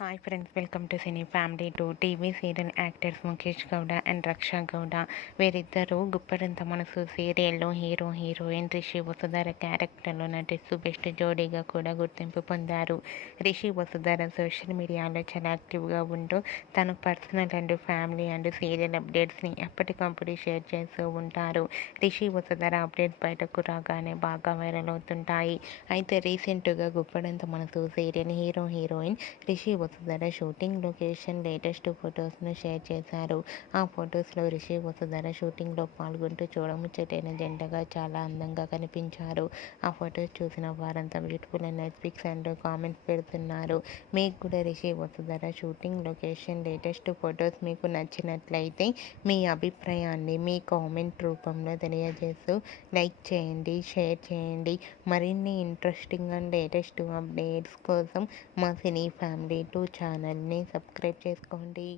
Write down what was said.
Hi friends, welcome to cine family. TV serial actors Mukesh Gowda and Raksha Gowda వీరిద్దరూ గుప్పడంత మనసు సీరియల్లో heroine Rishi Vasudhara క్యారెక్టర్లో నటిస్తూ బెస్ట్ జోడీగా కూడా గుర్తింపు పొందారు. రిషి వసుధర సోషల్ మీడియాలో చాలా యాక్టివ్గా ఉంటూ తన personal and family and serial అప్డేట్స్ని ఎప్పటికప్పుడు షేర్ చేస్తూ ఉంటారు. రిషి వసుధర అప్డేట్స్ బయటకు రాగానే బాగా వైరల్ అవుతుంటాయి. అయితే రీసెంట్గా Guppedantha Manasu serial heroine Rishi Vasudhara shooting location latest ఫొటోస్ను షేర్ చేశారు. ఆ ఫొటోస్లో రిషి వసుధర షూటింగ్లో పాల్గొంటూ చూడముచ్చటైన జంటగా చాలా అందంగా కనిపించారు. ఆ ఫొటోస్ చూసిన వారంతా beautiful and nice pics and comments పెడుతున్నారు. మీకు కూడా Rishi Vasudhara shooting location latest photos మీకు నచ్చినట్లయితే మీ అభిప్రాయాన్ని మీ కామెంట్ రూపంలో తెలియజేస్తూ లైక్ చేయండి, షేర్ చేయండి. మరిన్ని ఇంట్రెస్టింగ్ అండ్ లేటెస్ట్ అప్డేట్స్ కోసం మా సినీ ఫ్యామిలీ ఛానల్ని సబ్స్క్రైబ్ చేసుకోండి.